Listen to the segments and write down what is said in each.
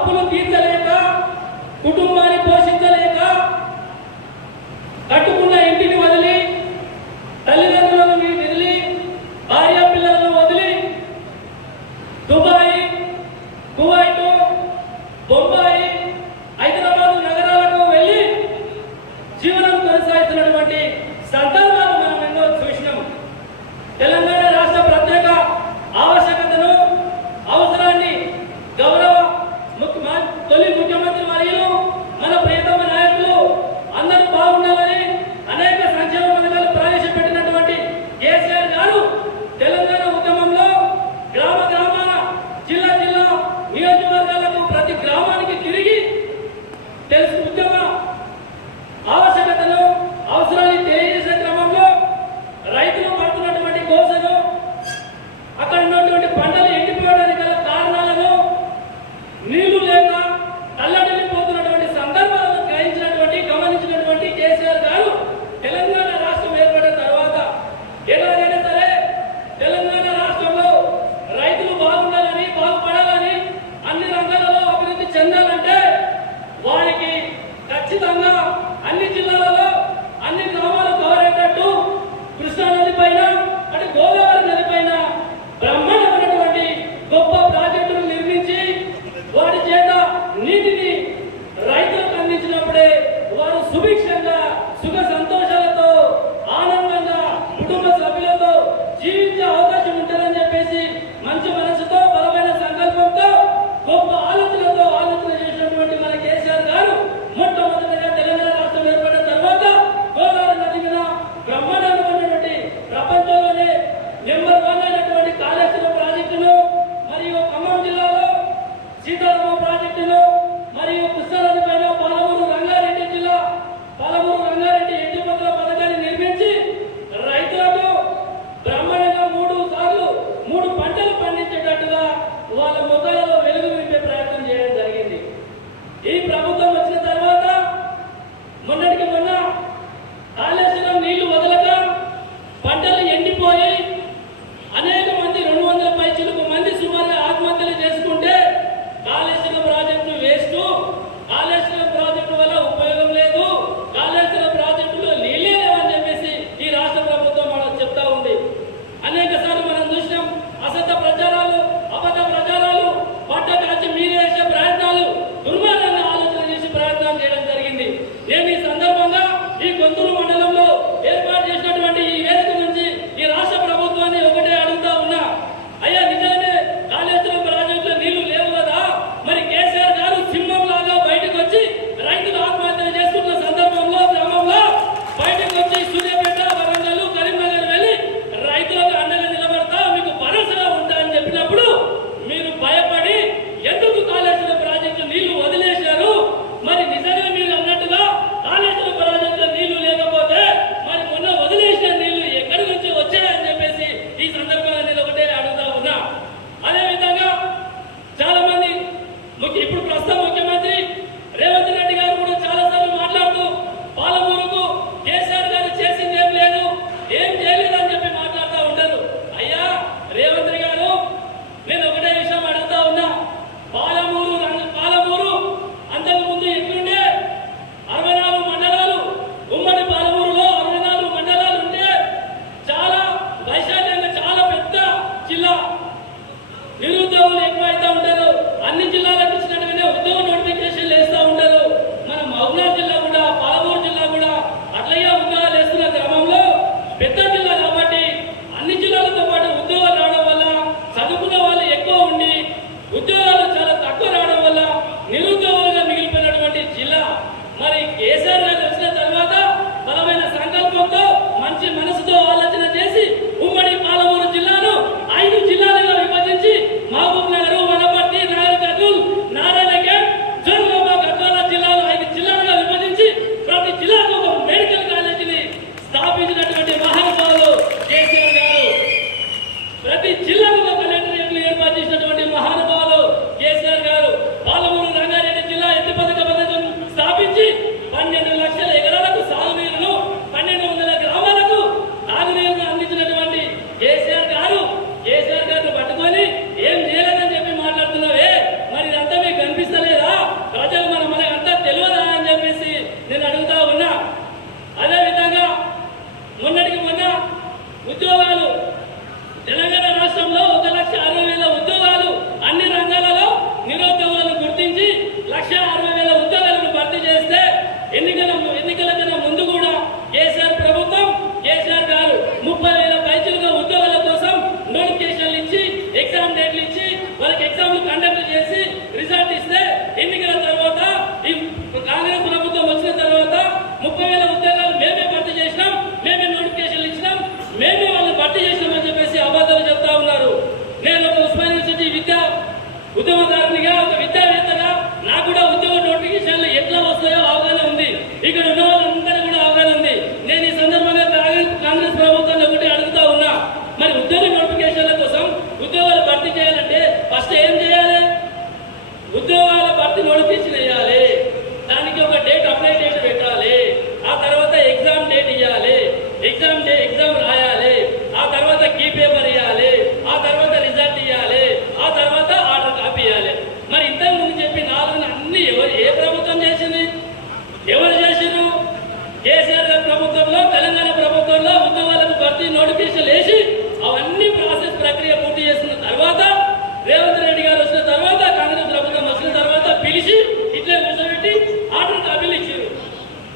అప్పులు తీర్చలేక కుటుంబాన్ని పోషించలేక కట్టు తెలుసు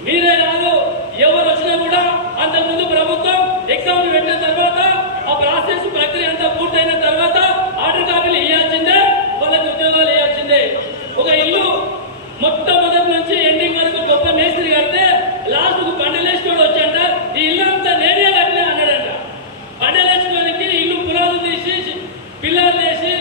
మీరే రాదు ఎవరు వచ్చినా కూడా అంతకుముందు ప్రభుత్వం ఎగ్జామ్లు పెట్టిన తర్వాత ఆ ప్రాసెస్ ప్రక్రియ అంతా పూర్తయిన తర్వాత ఆర్డర్ కాపీలు ఇవ్వాల్సిందే వాళ్ళకి ఉద్యోగాలు ఇవ్వాల్సిందే ఒక ఇల్లు మొట్టమొదటి నుంచి ఎండింగ్ వరకు గొప్ప మేస్త్రి కడితే లాస్ట్కు పండలేసుకోడు వచ్చాడ ఈ ఇల్లు అంతా నేనే కట్టిన అన్నాడంట. పండలేసుకోనికి ఇల్లు పురాలు తీసి పిల్లలు వేసి